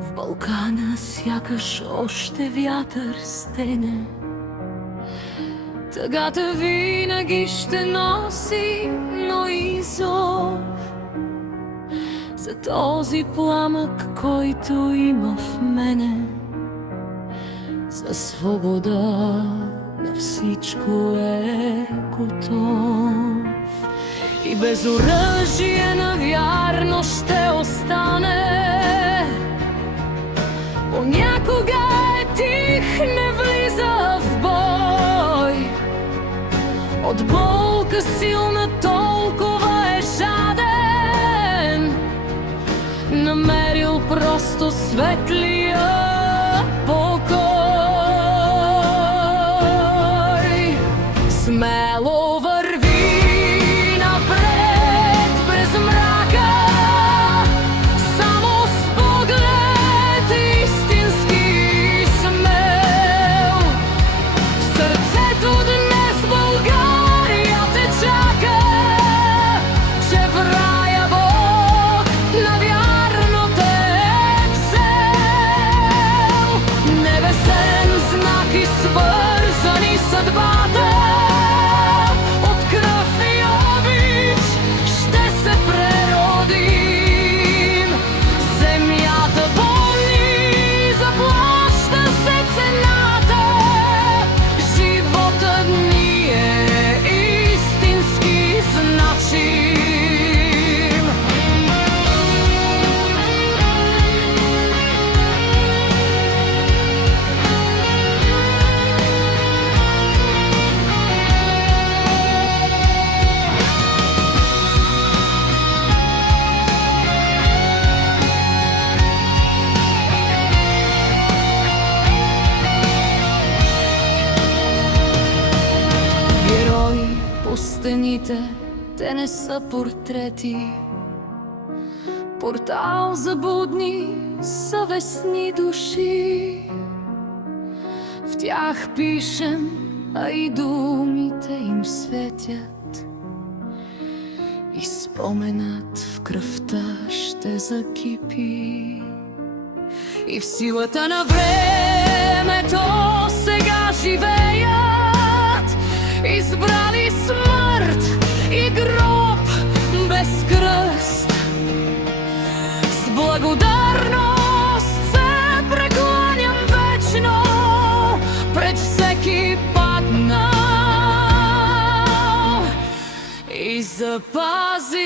В Балкана сякаш още вятър стене. Тъгата винаги ще носи, но и зов за този пламък, който има в мене. За свобода на всичко е готов и без оръжие навярно ще остане. Понякога е тих, не влиза в бой. От болка силна толкова е жаден, намерил просто светлия покой. Смело върви напред през мрака, само с поглед истински смел. В сърцето днес България те чака, че в рая Бог навярно те е взел. Небесен знак и свързани съдбата, от кръв и обич ще се преродим. Земята боли, заплаща се цената. Животът ни е истински значим. Герои по стените, те не са портрети. Портал за будни, съвестни души. В тях пишем, а и думите им светят. И споменът в кръвта ще закипи. И в силата на времето сега живеят, избрали смърт и гроб без кръст. С благодарност се прекланям вечно пред всеки паднал и запазил